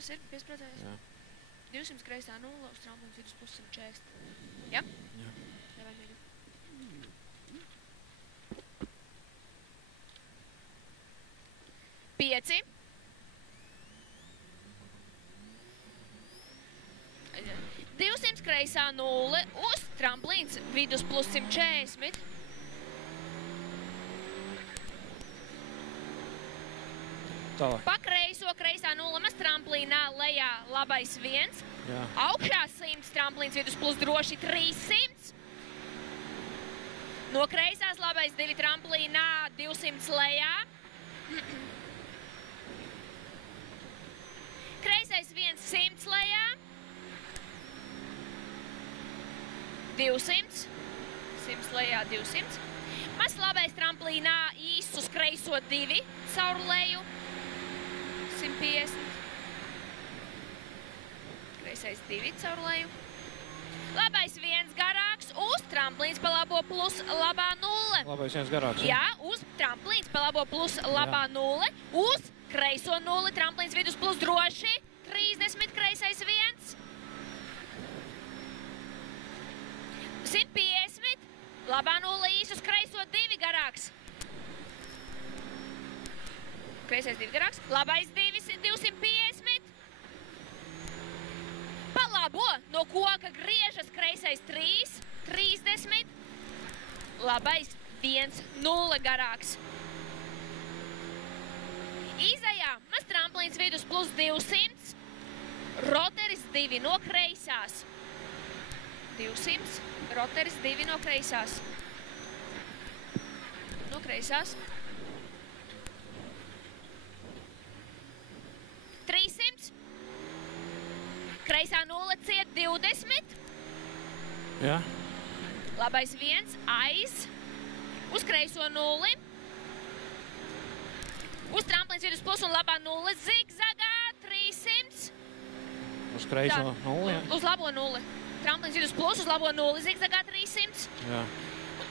Tas ir piesprādzējis. Jā. 200 kreisā 0, uz tramplīns vidus plus 140. Ja? Jā. Davai mīļu. Pieci. Divsimts kreisā 0, uz tramplīns vidus plus 140. Tālāk. Pa kreiso kreisā 0, maz tramplīnā lejā labais 1. Jā. Augšā 100, tramplīns vidus plus droši 300. No kreisās labais 2 tramplīnā 200 lejā. Kreisais 1 100 lejā. 200. 100 lejā 200. Maz labais tramplīnā īsts uz kreiso 2 caur leju. 150. Kreisais 2 caur leju. Labais 1 garāks, uz tramplīns pa labo plus labā 0. Labais 1 garāks. Jā, uz tramplīns pa labo plus labā 0. Uz kreiso 0, tramplīns vidus plus droši. 30, kreisais 1. 150. Labā 0 īs uz kreiso 2 garāks. Kreisais 2 garāks. Labais 250. Pa labo no koka griežas kreisais 3. 30. Labais 1 0 garāks. Izajā maz tramplīns vidus plus 200. Roteris 2 no kreisās. 200. Roteris 2 no kreisās. No kreisās. 300. Kreisā 0 ciet 20. Jā. Labais 1 aiz. Uz kreiso 0. Uz tramplīns vidus plus un labā 0 zigzagā 300. Uz kreiso 0, jā. Uz labo 0. Tramplīns vidus plus, uz labo 0 zigzagā 300. Jā.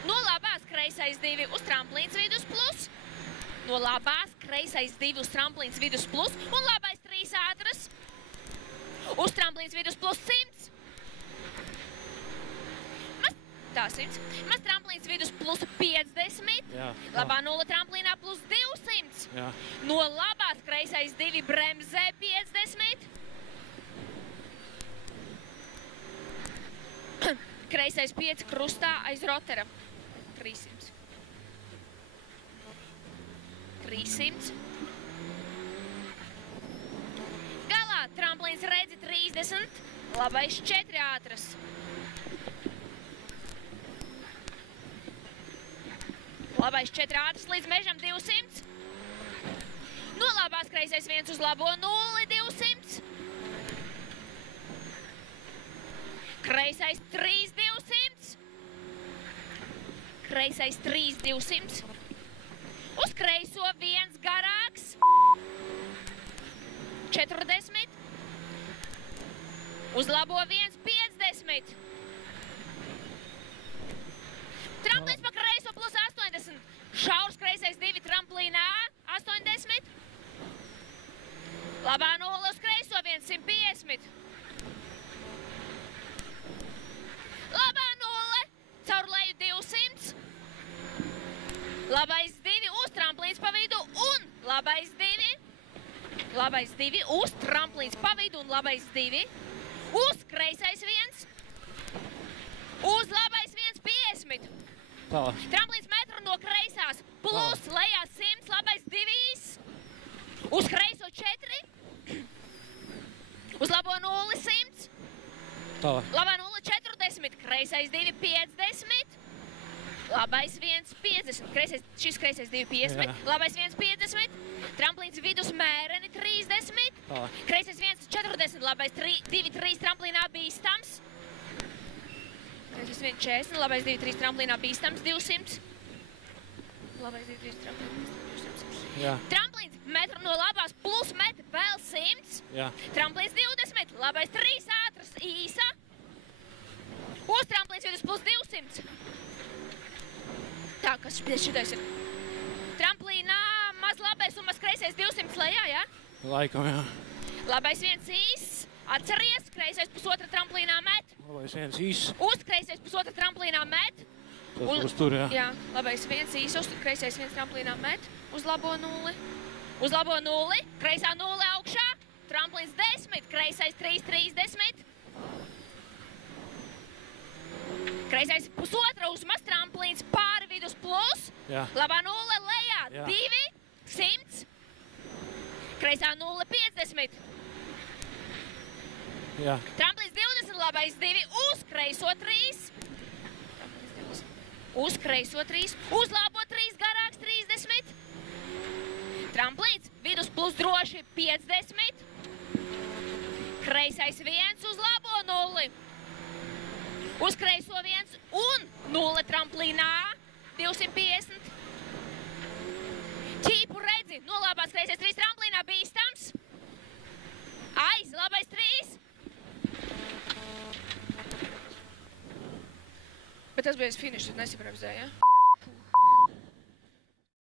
No labās kreisais 2 uz tramplīns vidus plus. No labās kreisais 2 uz tramplīns vidus plus. Un labais 3 ātras. Uz tramplīns vidus plus 100. Tā 100. Maz tramplīns vidus plus 50. Jā. Labā 0 tramplīnā plus 200. Jā. No labās kreisais 2 bremzē 50. Kreisais 5 krustā aiz rotera. 300. 300. Galā tramplīns redzi 30. Labais 4 ātras. Labais 4 ātras līdz mežam 200. No labās kreisais 1 uz labo 0 200. Kreisais 3 200. Kreisais 3 200. Uz kreiso 1 garāks. 40. Uz labo 1 50. Tramplīns pa kreiso plus 80. Šaurs kreisais 2 tramplīnā 80. Labā 0 uz kreiso 1 150. Labā 0 caur leju 200. Labais 2 uz tramplīns pa vidu un labais 2. Labais 2 uz tramplīns pa vidu un labais 2. Uz kreisais 1. Uz labais 1 50. Tālāk. Tramplīns metru no kreisās. Plus lejā 100, labais 2. Uz kreiso 4. Uz labo 0 100. Tālāk. Labā 0 40. Kreisais 2 50. Labais 1 50. Šis kreisais 2 50. Jā. Labais 1 50. Tramplīns vidus mēreni 30. Tālāk. Kreisais 1 40. Labais 2 3 tramplīnā bīstams. Kreisais 1 40. Labais 2 3 tramplīnā bīstams 200. Labais 2 3 tramplīnā bīstams 200. Jā. Tramplīns metru no labās plus metru vēl 100. Jā. Tramplīns 20. Labais 3 ātras īsa. Uz tramplīns vidus plus 200. Tā, kas šitais ir? Tramplīnā maz labais un maz kreisais 200 lejā, jā? Laikam, jā. Labais viens īss. Atceries, kreisais pusotra tramplīnā met. Labais viens īss. Uz kreisais pusotra tramplīnā met. Tas būs tur, jā. Jā, labais viens īss, uz kreisais viens tramplīnā met. Uz labo nulli. Uz labo nulli. Kreisā nulle augšā. Tramplīns 10. Kreisais 3,30. Kreisais pusotra uzmaz. Tramplīns pāri vidus plus. Jā. Labā nulle lejā. Jā. 2, 100. Kreisā nulle 50. Jā. Tramplīns 20, labais 2, uz kreiso 3. Uz kreiso 3, uz labo 3, garāks 30. Tramplīns vidus plus droši 50. Kreisais 1 uz labo 0. Uz kreiso 1 un 0 tramplīnā 250. Ķīpu redzi, no labās kreisais 3 tramplīnā bīstams. Aiz, labais 3. Bet tas bija finišs, es nesaprapzēju, ja?